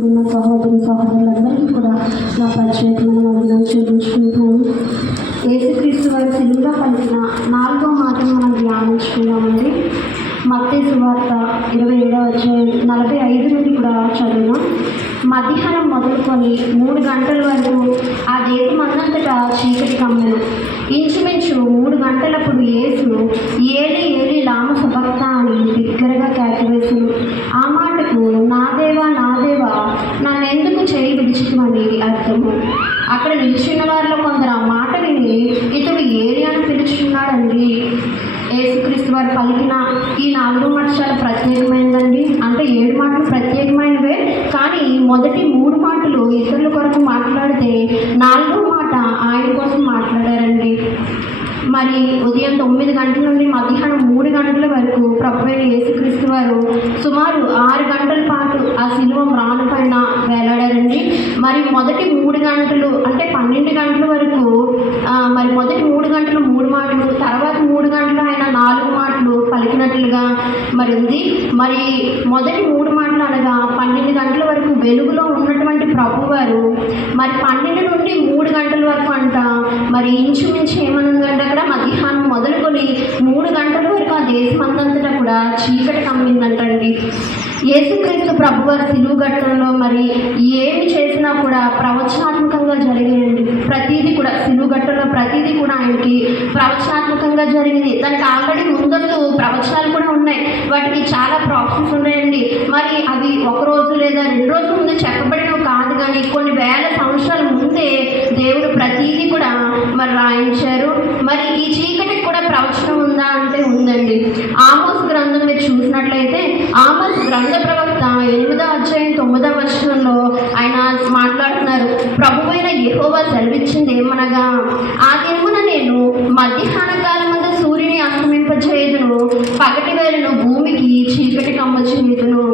ఉన్న సహోదరులందరికీ కూడా నా ప్రత్యేకమైన వందనాలు చెల్లించుకుంటాను. యేసుక్రీస్తు వారి సిలువలో పలికిన 4వ మాటను మనం ధ్యానించుకున్నామండి. మత్తయి సువార్త 27వ అధ్యాయం 45 నుండి కూడా చదివినాం. మధ్యాహ్నం మొదలుకొని 3 గంటల వరకు ఆ దేశమంతటా చీకటి కమ్మెను. ఇంచుమించు 3 గంటలప్పుడు యేసు ఏలి ఏలి లామ సబక్తా అని బిగ్గరగా కేకవేసెను. ఆ మాటకు నా దేవా నన్నెందుకు చేయి విడిచిమని అర్థము. అక్కడ నిలిచిన వారిలో కొందరు ఆ మాట విని ఇతడు ఏలి అని పిలుచున్నాడండి. యేసుక్రీస్తు వారు పలికిన ఈ 4 మాటలు చాలా ప్రత్యేకమైనదండి. అంటే 7 మాటలు ప్రత్యేకమైనవే, కానీ మొదటి 3 మాటలు ఇతరుల కొరకు మాట్లాడితే 4వ మాట ఆయన కోసం మాట్లాడారండి. మరి ఉదయం 9 గంటల నుండి మధ్యాహ్నం 3 గంటల వరకు ప్రభువైన యేసుక్రీస్తు వారు సుమారు 6 గంటల పాటు ఆ శిలువ మ్రాను పైన వేలాడారండి. మరి మొదటి 3 గంటలు అంటే 12 గంటల వరకు మరి మొదటి 3 గంటలు 3 మాటలు, తర్వాత 3 గంటలు ఆయన 4 మాటలు పలికినట్లుగా మరి ఉంది. మరి మొదటి 3 మాటలు అనగా 12 గంటల వరకు వెలుగులో ఉన్నటువంటి ప్రభువారు మరి 12 నుండి 3 గంటల వరకు అంట మరి ఇంచుమించు ఏమనుందంటే అక్కడ మధ్యాహ్నం మొదలుకొని 3 గంటల వరకు ఆ దేశమంతటా కూడా చీకటి కమ్మిందంటండి. యేసుక్రీస్తు ప్రభువారి సిలువ ఘట్టంలో మరి ఏమి చేసినా కూడా ప్రవచనాత్మకంగా జరిగాయండి. ప్రతిదీ కూడా సిలువ ఘట్టంలో ప్రతిదీ కూడా ఆయనకి ప్రవచనాత్మకంగా జరిగింది. దానికి ఆల్రెడీ ముందస్తు ప్రవచనాలు కూడా ఉన్నాయి, వాటికి చాలా ప్రాసెస్ ఉన్నాయండి. మరి అవి 1 రోజు లేదా 2 రోజుల ముందు చెప్పబడినవి కాదు, కానీ కొన్ని వేల సంవత్సరాల ముందే దేవుడు ప్రతిదీ కూడా మరి రాయించారు. మరి ఈ చీకటికి కూడా ప్రవచనం ఉందా అంటే ఉందండి. ఆమోస్ గ్రంథం మీరు చూసినట్లయితే ఆమోస్ గ్రంథ ప్రవక్త 8వ అధ్యాయం 9వ వచనంలో ఆయన మాట్లాడుతున్నారు. ప్రభువైన యెహోవా సెలవిచ్చింది ఏమనగా, ఆ దినమున నేను మధ్యాహ్న కాలమందు సూర్యుని అస్తమింపజేయుదును, పగటి వేళను భూమికి చీకటి కమ్మచేయుదును.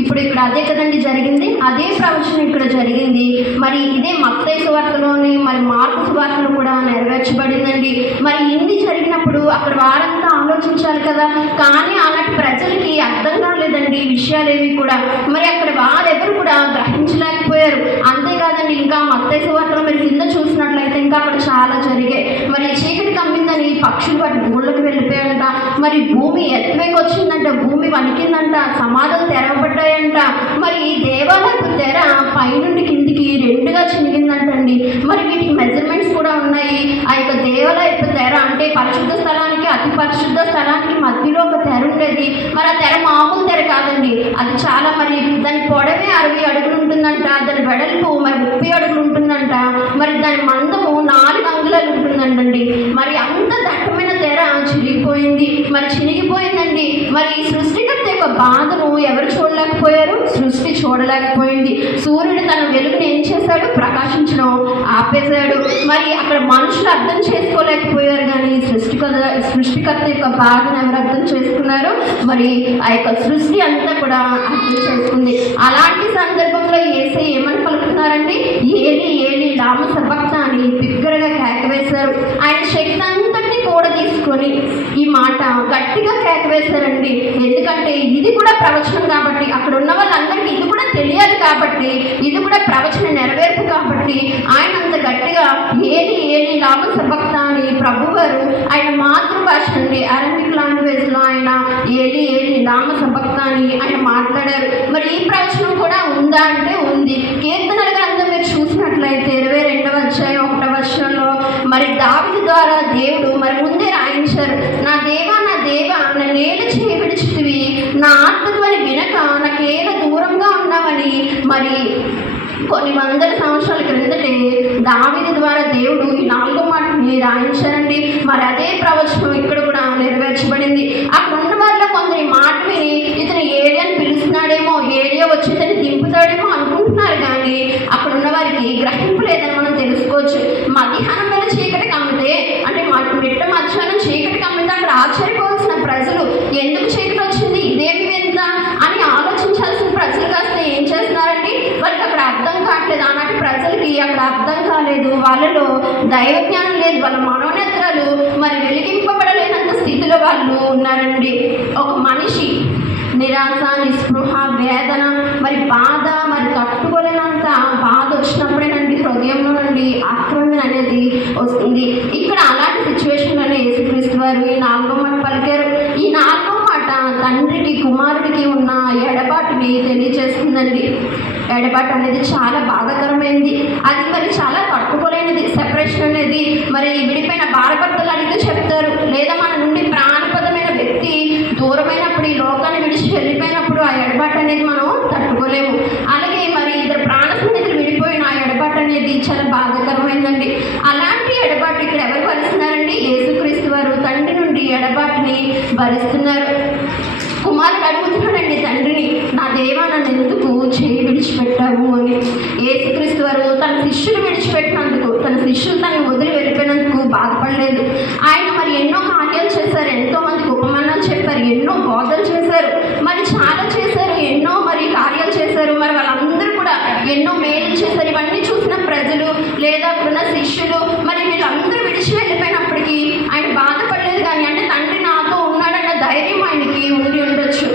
ఇప్పుడు ఇక్కడ అదే కదండి జరిగింది, అదే ప్రవచనం ఇక్కడ జరిగింది. మరి ఇదే మత్తయి సువార్తలోని మరి మార్కు సువార్తలో కూడా నెరవేర్చబడిందండి. మరి ఇన్ని జరిగినప్పుడు అక్కడ వారంతా ఆలోచించాలి కదా, కానీ అలాంటి ప్రజలకి అర్థం కాలేదండి ఈ విషయాలేవి కూడా. మరి అక్కడ వారెవరు కూడా గ్రహించలేకపోయారు. అంతేకాదండి, ఇంకా మత్తయి సువార్తలో మీరు కింద చూసినట్లయితే ఇంకా అక్కడ చాలా జరిగాయి. మరి చీకటి కమ్మిందని పక్షులు వాటి గూళ్ళకి వెళ్ళిపోయాయంట. మరి భూమి ఎత్తువేకి వచ్చిందంట, భూమి వణికిందంట, సమాధులు తెరవబడ్డాయంట. మరి దేవాలయపు తెర పైనుండి కిందికి 2గా చినిగిందంటండి. మరి వీటికి మెజర్మెంట్స్ కూడా ఉన్నాయి. ఆ యొక్క దేవాలయపు తెర అంటే పరిశుద్ధ స్థలానికి అతి పరిశుద్ధ స్థలానికి మధ్యలో ఒక తెర ఉండేది. మరి ఆ తెర మామూలు తెర కాదండి, అది చాలా మరి దాని పొడవే 60 అడుగులు ఉంటుందంట, దాని వెడల్పు మరి 30 అడుగులు ఉంటుందంట, మరి దాని మందము 4 అంగుళాలు ఉంటుందంటండి. మరి అంత దట్టమైన తెర చిరిగిపోయింది, మరి చినిగిపోయిందండి. మరి సృష్టికర్త యొక్క బాధను ఎవరు చూడలేకపోయారు? సృష్టి చూడలేకపోయింది. సూర్యుడు తన వెలుగుని ఏం చేశాడు? ప్రకాశించడం ఆపేశాడు. మరి అక్కడ మనుషులు అర్థం చేసుకోలేకపోయారు, కానీ సృష్టికర్త యొక్క బాధను ఎవరు అర్థం చేసుకున్నారు? మరి ఆ యొక్క సృష్టి అంతా కూడా అర్థం చేసుకుంది. అలాంటి సందర్భంలో యేసయ్య ఏమని పలుకుతున్నారండి? ఏలి ఏలి లామ సబక్తా అని బిగ్గరగా కేకవేశారు. ఆయన శక్తి అంతటినీ కూడా తీసుకొని ఈ మాట గట్టిగా కేకవేశారండి. ఎందుకంటే ఇది కూడా ప్రవచనం కాబట్టి, అక్కడ ఉన్న వాళ్ళందరికీ ఇది కూడా తెలియాలి కాబట్టి, ఇది కూడా ప్రవచన నెరవేర్పు కాబట్టి ఆయన అంత గట్టిగా ఏలి ఏలి లామ సబక్తా అని ప్రభువారు ఆయన మాతృభాష అండి, అరబిక్ లాంగ్వేజ్లో ఆయన ఏలి ఏలి లామ సబక్తా అని ఆయన మాట్లాడారు. మరి ఈ ప్రవచనం కూడా ఉందా అంటే ఉంది. కీర్తనల గ్రంథం మీరు చూసినట్లయితే 22వ అధ్యాయం 1వ వచనంలో మరి దావీదు ద్వారా దేవుడు మరి ముందే రాయించారు, నా దేవా నన్నేల చేయి విడిచితివి, నా ఆత్మధ్వని వినక నాకేల దూరంగా ఉన్నావని మరి కొన్ని వందల సంవత్సరాల క్రిందటే దావీదు ద్వారా దేవుడు ఈ 4వ మాటని రాయించారండి. మరి అదే ప్రవచనం ఇక్కడ కూడా నెరవేర్చబడింది. అక్కడ ఉన్న వారిలో కొందరు ఈ మాట విని ఇతను ఏలియాని పిలుస్తున్నాడేమో, ఏలియా వచ్చి ఇతను దింపుతాడేమో అనుకుంటున్నారు, కానీ అక్కడ ఉన్న వారికి గ్రహింపు లేదని మనం తెలుసుకోవచ్చు. మధ్యాహ్నం వేళ చీకటి కమ్మితే అంటే మిట్ట మధ్యాహ్నం చీకటి కమ్మితే అక్కడ ఆశ్చర్యపోవాల్సిన ప్రజలు ఎందుకు చీకటి వచ్చింది, ఇదేమి వింత అని ఆలోచించాల్సిన ప్రజలు కాస్త ఏం చేస్తున్నారండి? వాళ్ళకి అక్కడ అర్థం కావట్లేదు. ఆనాటి ప్రజలకి అక్కడ అర్థం కాలేదు, వాళ్ళలో దైవ జ్ఞానం లేదు, వాళ్ళ మనోనేత్రాలు మరి వెలిగింపబడలేనంత స్థితిలో వాళ్ళు ఉన్నారండి. ఒక మనిషి నిరాశ, నిస్పృహ, వేదన, మరి బాధ, మరి తట్టు కదండి. ఎడబాటు అనేది చాలా బాధాకరమైనది, అది మరి చాలా తట్టుకోలేనిది. సెపరేషన్ అనేది మరి విడిపోయిన భార్యాభర్తలు అడిగితే చెప్తారు, లేదా మన నుండి ప్రాణపదమైన వ్యక్తి దూరమైనప్పుడు, ఈ లోకాన్ని విడిచి వెళ్ళిపోయినప్పుడు ఆ ఎడబాటు అనేది మనం తట్టుకోలేము. అలాగే మరి ఇద్దరు ప్రాణ స్నేహితులు విడిపోయిన ఆ ఎడబాటు అనేది చాలా బాధాకరమైందండి. అలాంటి ఎడబాటు ఇక్కడ ఎవరు భరిస్తున్నారండి? యేసుక్రీస్తు వారు తండ్రి నుండి ఎడబాటుని భరిస్తున్నారు. కుమారుడు అడుగుతున్నాడండి తండ్రిని, నా దేవా నన్ను ఎందుకు చేయి విడిచిపెట్టావు అని. యేసుక్రీస్తు వారు తన శిష్యులు విడిచిపెట్టినందుకు, తన శిష్యులు తనని వదిలి వెళ్ళిపోయినందుకు బాధపడలేదు. ఆయన మరి ఎన్నో కార్యాలు చేశారు, ఎంతో మందికి ఉపమానాలు చెప్పారు, ఎన్నో బోధలు చేశారు, మరి చాలా చేశారు, ఎన్నో మరి కార్యాలు చేశారు. మరి వాళ్ళందరూ కూడా ఎన్నో మేలు చేశారు. ఇవన్నీ చూసిన ప్రజలు లేదా అప్పుడున్న శిష్యులు మరి వీళ్ళందరూ విడిచి వెళ్ళిపోయినప్పటికీ ఆయన బాధపడలేదు. కానీ అంటే తండ్రి నాతో ఉన్నాడన్న ధైర్యం ఆయనకి ఉండి ఉండొచ్చు.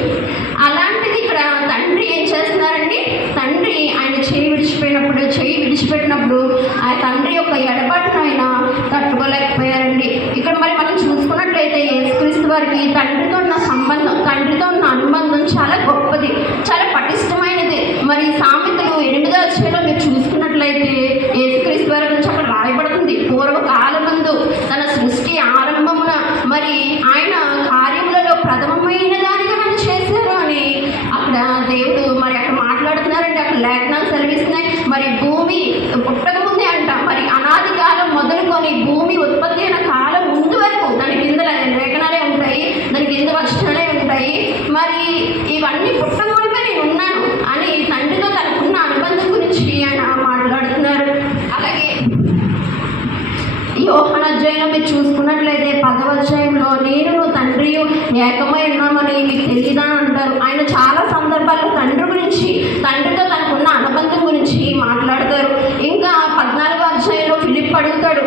అలాంటిది ఇక్కడ తండ్రి ఏం చేస్తున్నారండి? తండ్రి ఆయన చేయి విడిచిపెట్టినప్పుడు ఆ తండ్రి యొక్క ఎడబాటును ఆయన తట్టుకోలేకపోయారండి. ఇక్కడ మరి మనం చూసుకున్నట్లయితే యేసుక్రీస్తు వారికి తండ్రితో ఉన్న సంబంధం, తండ్రితో ఉన్న అనుబంధం చాలా గొప్పది, చాలా పటిష్టమైనది. మరి సామెతలు 8వ అధ్యాయంలో మీరు చూసుకున్నట్లయితే యేసుక్రీస్తు వారి గురించి అక్కడ రాయబడుతుంది. పూర్వకాలమందు తన సృష్టి ఆరంభమున మరి ఆయన కార్యములలో ప్రథమమైన దానిగా మనం చేశారు అని అక్కడ దేవుడు మరి అక్కడ మాట్లాడుతున్నారండి. అక్కడ లేఖనాలు సెలవిస్తున్నాయి. మరి భూమి పుట్టక ముందే అంట, మరి అనాది కాలం మొదలుకొని భూమి ఉత్పత్తి అయిన కాలం ముందు వరకు దాని కింద లేఖనాలే ఉంటాయి, దాని కింద వచనాలే ఉంటాయి. మరి ఇవన్నీ పుట్టకమునిపై నేను ఉన్నాను అని తండ్రితో తనకున్న అనుబంధం గురించి ఆయన మాట్లాడుతున్నారు. అలాగే యోహాను అధ్యాయంలో మీరు చూసుకున్నట్లయితే 10వ అధ్యాయంలో నేను తండ్రి ఏకమై ఉన్నామని మీకు తెలియదా అంటారు. ఆయన చాలా సందర్భాల్లో తండ్రి గురించి, తండ్రితో తనకున్న అనుబంధం గురించి మాట్లాడతారు. ఇంకా 14వ అధ్యాయంలో ఫిలిప్ అడుగుతాడు,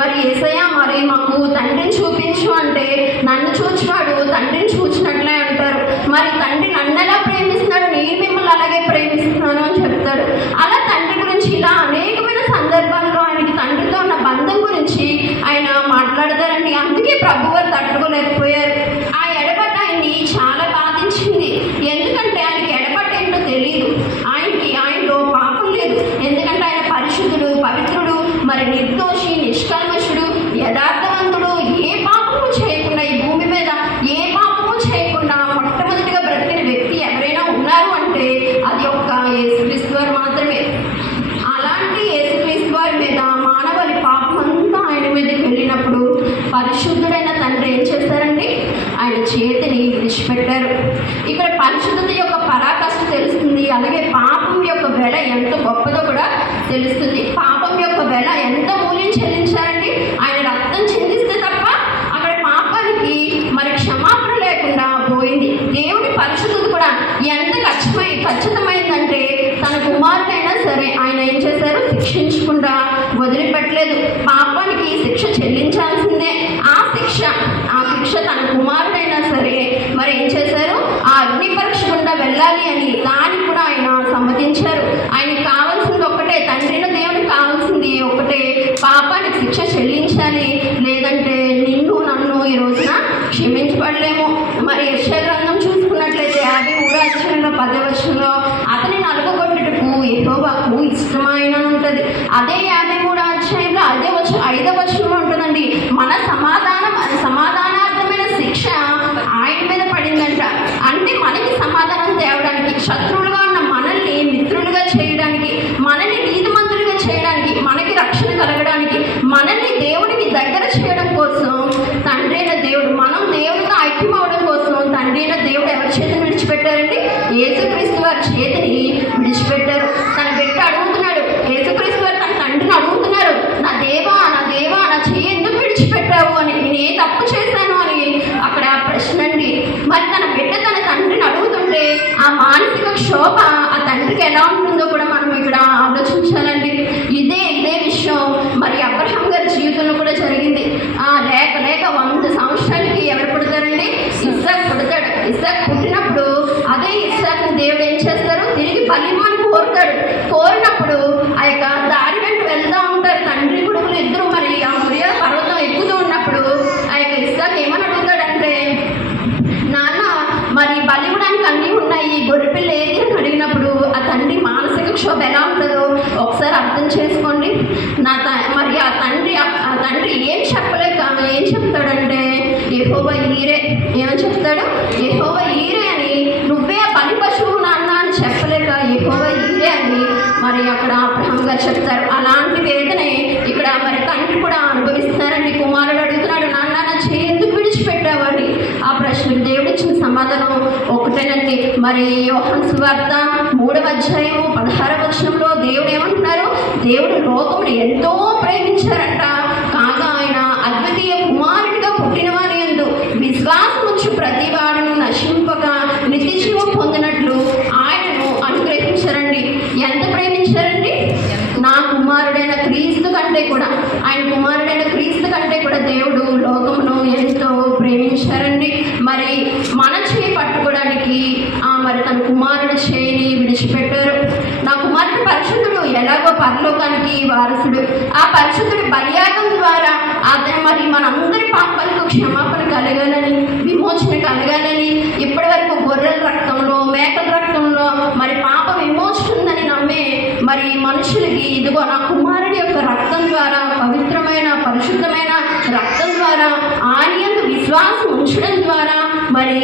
మరి యేసయ్య మరి మాకు తండ్రిని చూపించు అంటే నన్ను చూచివాడు తండ్రిని చూచినట్లే అంటారు. మరి తండ్రి నన్ను ఎలా ప్రేమిస్తున్నాడు, నేను మిమ్మల్ని అలాగే ప్రేమిస్తున్నాను అని చెప్తాడు. అలా తండ్రి గురించి ఇలా అనేకమైన సందర్భాల్లో ఆయనకి తండ్రితో ఉన్న బంధం గురించి ఆయన మాట్లాడతారండి. అందుకే ప్రభువారు తట్టుకోలేకపోయారు. ఆ ఎడబాటు ఆయన్ని చాలా బాధించింది. ఎందుకంటే ఆయనకి ఎడబాటు ఏంటో తెలియదు. ఆయనలో పాపం లేదు. ఎందుకంటే ఆయన పరిశుద్ధుడు, పవిత్రుడు, మరి నిర్దోషి, నిష్కల్మషుడు, యథార్థవంతుడు, ఏ పాపము చేయకుండా, ఈ భూమి మీద ఏ పాపము చేయకుండా మొట్టమొదటిగా బ్రతికిన వ్యక్తి ఎవరైనా ఉన్నారు అంటే అది ఒక్క యేసుక్రీస్తు వారు మాత్రమే. అలాంటి యేసుక్రీస్తు వారి మీద మానవాళి పాపం అంతా ఆయన మీదకి వెళ్ళినప్పుడు పరిశుద్ధుడైన తండ్రి ఏం చేస్తారండి? ఆయన చేతిని విడిచిపెట్టారు. ఇక్కడ పరిశుద్ధత యొక్క పరాకాష్ఠ తెలుస్తుంది. అలాగే పాపం యొక్క వెల ఎంత గొప్పదో కూడా తెలుస్తుంది. పాపం యొక్క వెల ఎంత మూల్యం చెల్లించారండి? ఆయన రక్తం చెల్లిస్తే తప్ప అక్కడ పాపానికి మరి క్షమాపణ లేకుండా పోయింది. దేవుని పరిశుద్ధత కూడా ఎంత ఖచ్చితమైందంటే తన కుమారుడైనా సరే ఆయన ఏం చేశారు? శిక్షించకుండా వదిలిపెట్టలేదు. పాపానికి శిక్ష చెల్లించాల్సిందే. ఆ శిక్ష తన కుమారుడైనా సరే మరి ఏం చేశారు? ఆ అగ్ని పరీక్ష గుండా వెళ్ళాలి అని దానికి కూడా ఆయన సమ్మతించారు. ఆయనకి కావాల్సింది ఒక్కటే, తండ్రిన దేవునికి కావాల్సింది ఒకటే, పాపానికి శిక్ష చెల్లించాలి. లేదంటే నిన్ను నన్ను ఈ రోజున క్షమించబడలేము. మరి యెషయా గ్రంథం చూసుకున్నట్లయితే 53వ అధ్యాయంలో 10వ వచనంలో అతని నలుగగొట్టుటకు యెహోవాకు ఇష్టమైన ఉంటుంది. అదే 53వ అధ్యాయంలో 5వ వచనంలో ఉంటుందండి, మన సమాధానార్థమైన శిక్ష ఆయన మీద పడిందంట. అంటే మనకి సమాధానం తేవడానికి, శత్రువులుగా ఉన్న మనల్ని మిత్రులుగా చేయడానికి, మనల్ని నీతిమంతులుగా చేయడానికి, మనకి రక్షణ కలగడానికి, మనల్ని దేవునికి దగ్గర చేయడం కోసం తండ్రి అయిన దేవుడు, మనం దేవుడితో ఐక్యం అవడం కోసం తండ్రి అయిన దేవుడు ఎవరి చేతిని విడిచిపెట్టారండి? యేసుక్రీస్తు వారి చేతిని విడిచిపెట్టారు. తన బిడ్డ అడుగుతున్నాడు, యేసుక్రీస్తు వారు తన తండ్రిని అడుగుతున్నారు, నా దేవా నా చెయ్యి ఎందుకు విడిచిపెట్టావు అని, నేను ఏ తప్పు చేశాను అని అక్కడ ప్రశ్న అండి. మరి తన బిడ్డ తన తండ్రిని అడుగుతుంటే ఆ మానసిక క్షోభ ఆ తండ్రికి ఎలా ఉంటుందో కూడా మనం ఇక్కడ ఆలోచించాలండి. ఇదే విషయం మరి అబ్రహాం గారి జీవితంలో కూడా జరిగింది. లేక 100 సంవత్సరాలకి ఎవరు పుడతారండి? ఇస్సాకు పుడతాడు. ఇస్సాకు పుట్టినప్పుడు అదే ఇస్సాకుని దేవుడు ఏం చేస్తారు? తిరిగి బలిమ్మని కోరినప్పుడు ఆ యొక్క దారి వెంట వెళ్తూ ఉంటారు తండ్రి కొడుకులు ఇద్దరు. మరి ఆ మొరియా పర్వతం ఎక్కుతూ ఉన్నప్పుడు ఆ యొక్క ఇస్సాకు ఏమని అడుగుతాడంటే, నాన్న మరి బలి ఇవ్వడానికి అన్నీ ఉన్నాయి, గొర్రెపిల్ల ఏది అని అడిగినప్పుడు ఆ సంక్షోభం ఎలా ఉంటుందో ఒకసారి అర్థం చేసుకోండి. మరి ఆ తండ్రి ఏం చెప్తాడంటే యెహోవా ఈరే. ఏమని చెప్తాడు? యెహోవా ఈరే అని. నువ్వే ఆ బలి పశువు నాన్న అని చెప్పలేక యెహోవా ఈరే అని మరి అక్కడ అబ్రహాం గారు చెప్తారు. అలాంటి వేదనే ఇక్కడ మరి తండ్రి కూడా అనుభవిస్తారండి. కుమారుడు అడుగుతున్నాడు, నాన్న నా చేయి ఎందుకు విడిచిపెట్టావని. ఆ ప్రశ్నకు దేవుడు ఇచ్చిన సమాధానం ఒకటేనండి. మరి యోహాను సువార్త 3వ అధ్యాయము 16వ వచనంలో దేవుడు ఏమంటున్నారు? దేవుడు లోకమును ఎంతో ప్రేమించారంట, కాగా ఆయన అద్వితీయ కుమారుడిగా పుట్టిన వారి యందు విశ్వాసం ఉంచు ప్రతి వాడును నశింపక నిత్య జీవం పొందినట్లు ఆయనను అనుగ్రహించారండి. ఎంత ప్రేమించారండి? నా కుమారుడైన క్రీస్తు కంటే కూడా, ఆయన కుమారుడైన క్రీస్తు కంటే కూడా దేవుడు లోకమును ఎంతో ప్రేమించారండి. మరి మన చేయి పట్టుకోవడానికి మరి తన కుమారుడి చేయిని విడిచిపెట్టారు. నా కుమారుడు పరిశుద్ధుడు, ఎలాగో పరలోకానికి వారసుడు. ఆ పరిశుద్ధుడి బలియాగం ద్వారా అతను మరి మనందరి పాపాలకు క్షమాపణ కలగాలని, విమోచన కలగాలని, ఇప్పటి వరకు గొర్రెల రక్తంలో మేకల రక్తంలో మరి పాప విమోచనుందని నమ్మే మరి మనుషులకి ఇదిగో నా కుమారుడి యొక్క రక్తం ద్వారా, పవిత్రమైన పరిశుద్ధమైన రక్తం ద్వారా, ఆయన విశ్వాసం ఉంచడం ద్వారా మరి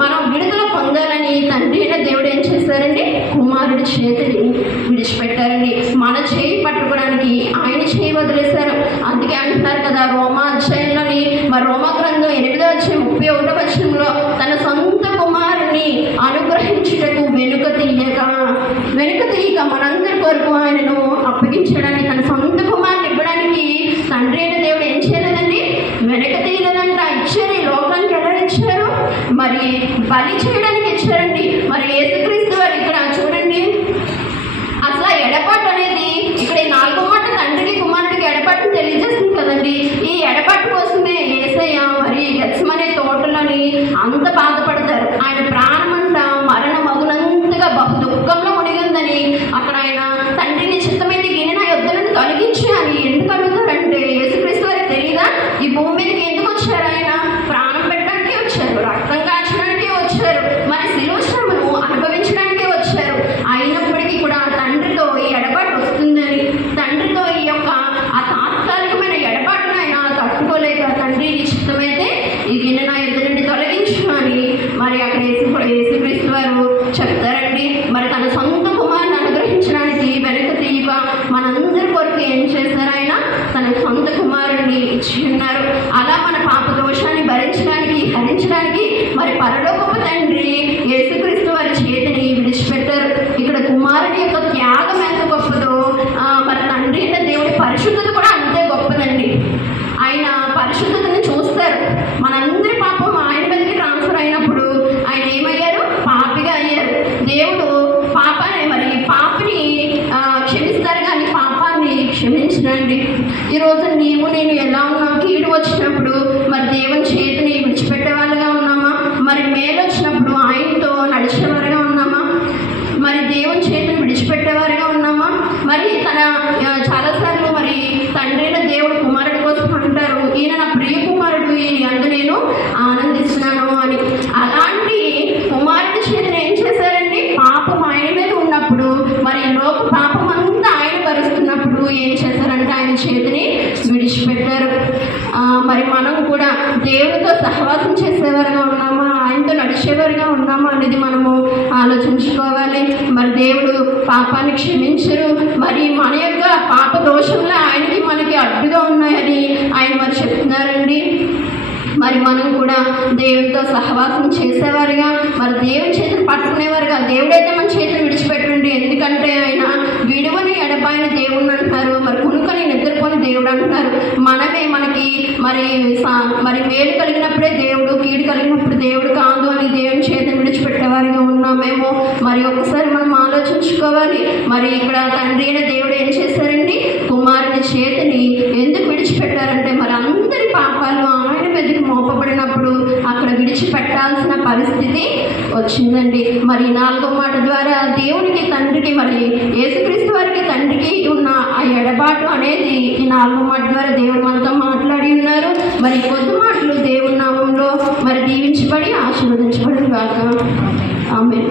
మనం విడుదల పొందాలని తండ్రి అయిన దేవుడు ఏం చేశారండి? కుమారుడి చేతిని విడిచిపెట్టారండి. మన చేయి పట్టుకోవడానికి ఆయన చేయి వదిలేశారు. అందుకే అంటున్నారు కదా రోమా అధ్యాయంలోని, మరి రోమా గ్రంథం 8వ అధ్యాయం 31వ వచనంలో తన సొంత కుమారుని అనుగ్రహించుటకు వెనుక తీయక మనందరి కొరకు ఆయనను అప్పగించడానికి, తన సొంత కుమారుని ఇవ్వడానికి తండ్రి అయిన దేవుడు ఏం చేయలేదండి? వెనక తీయలేదంట. ఇచ్చారు. ఈ లోకానికి ఎలా ఇచ్చారు? మరి బలి చేయడానికి ఇచ్చారండి. మరి యేసుక్రీస్తు వారు ఇక్కడ చూడండి, అసలు ఎడపాటు అనేది ఇక్కడ 4వ మాట తండ్రికి కుమారుడికి ఎడపాటుని తెలియజేస్తుంది కదండి. ఈ ఎడపాటు కోసమే యేసయ్య మరి గెత్సెమనే తోటలోని అంత బాధపడతారు. ఆయన ప్రాణమంట మరణ మగునంతగా బహు దుఃఖంలో మునిగిందని అక్కడ ఆయన తండ్రిని చిత్తమైంది గిన్నె నా యొద్ద నుండి తొలగించి అని ఎందుకు అడుగుతారంటే, యేసుక్రీస్తు వారికి తెలియదా ఈ భూమి మీదకి ఎందుకు వచ్చారు? ఆయన ప్రాణం పెట్టడానికి వచ్చారు, రక్తం కాచడానికి వచ్చారు, మరి శిలువ శ్రమను అనుభవించడానికే వచ్చారు. అయినప్పటికీ కూడా తండ్రితో ఈ ఎడబాటు వస్తుందని, తండ్రితో ఈ యొక్క ఆ తాత్కాలికమైన ఎడబాటును ఆయన తట్టుకోలేక తండ్రి చిత్తమైతే ఈ గిన్నె నా యొద్ద నుండి తొలగించు అని మరి అక్కడ యేసుక్రీస్తు వారు చెప్తారండి. మరి తన సొంత కుమారుని అనుగ్రహించడానికి వెనక తీయక మనందరి కొరకు ఏం చేశారు? ఆయన తన సొంత కుమారుడిని ఇచ్చి ఉన్నారు. అలా మన పాప దోషాన్ని భరించడానికి, హరించడానికి మరి పరలోకపు తండ్రి యేసుక్రీస్తు వారి చేతిని విడిచిపెట్టారు. ఇక్కడ కుమారుడి యొక్క త్యాగం ఎంత గొప్పదో మరి తండ్రి అయిన దేవుడి పరిశుద్ధత కూడా అంతే గొప్పదండి. ఆయన పరిశుద్ధతని చూస్తారు. మనందరి పాపం ఆయన మీదకి ట్రాన్స్ఫర్ అయినప్పుడు ఆయన ఏమయ్యారు? పాపిగా అయ్యారు. దేవుడు పాపిని క్షమిస్తారు కానీ పాపాన్ని క్షమించడండి. ఈరోజు నీవు నేను ఎలా ఉన్నాం? కీడు వచ్చినప్పుడు మరి దేవుని చేతిని విడిచిపెట్టే వాళ్ళగా ఉన్నామా? మరి మేలు వచ్చినప్పుడు ఆయనతో నడిచేవారుగా ఉన్నామా? మరి దేవుని చేతిని విడిచిపెట్టేవారుగా ఉన్నామా? మరి చాలాసార్లు మరి తండ్రి అయిన దేవుడు కుమారుడి కోసం అంటారు, ఈయన నా ప్రియ కుమారుడు, ఈయన అందు నేను ఆనందిస్తున్నాను అని. అలాంటి కుమారుడి చేతిని ఏం చేశారండి? పాపం ఆయన మీద ఉన్నప్పుడు, మరి లోక పాపం అంతా ఆయన భరిస్తున్నప్పుడు ఏం చేశారంటే ఆయన చేతిని విడిచిపెట్టారు. మరి మనం కూడా దేవుడితో సహవాసం చేసేవారుగా ఉన్నామా? ఆయనతో నడిచేవారుగా ఉన్నామా అనేది మనము ఆలోచించుకోవాలి. మరి దేవుడు పాపాన్ని క్షమించరు. మరి మన యొక్క పాప దోషంలో ఆయనకి మనకి అడ్డుగా ఉన్నాయని ఆయన మరి చెప్తున్నారండి. మరి మనం కూడా దేవుడితో సహవాసం చేసేవారుగా, మరి దేవుని చేతులు పట్టుకునేవారుగా. దేవుడైతే మన చేతులు విడిచిపెట్టండి, ఎందుకంటే ఆయన విడువని ఎడబాయిన దేవుడు అంటున్నారు, మరి కునుకొని నిద్రపోని దేవుడు అంటున్నారు. మనమే మనకి మరి మేలు కలిగినప్పుడే దేవుడు, కీడు కలిగినప్పుడు దేవుడు కాదు అని దేవుని చేతులు విడిచిపెట్టేవారుగా ఉన్నామేమో. మరి ఒకసారి మనం ఆలోచించుకోవాలి. మరి ఇక్కడ తండ్రి అయిన దేవుడు ఏం చేశారండి? కుమారుని చేతిని ఎందుకు విడిచిపెట్టారంటే మరి అందరి పాపాలు ఆయన మీదకి మోపబడినప్పుడు అక్కడ విడిచిపెట్టాల్సిన పరిస్థితి వచ్చిందండి. మరి 4వ మాట ద్వారా దేవునికి తండ్రికి, మరి యేసుక్రీస్తు వారికి తండ్రికి ఉన్న ఆ ఎడబాటు అనేది ఈ 4వ మాట ద్వారా దేవుడు మనతో మాట్లాడి ఉన్నారు. మరి కొద్ది మాటలు దేవుని నామంలో మరి దీవించబడి ఆశీర్వదించబడి కాక ఆమేన్.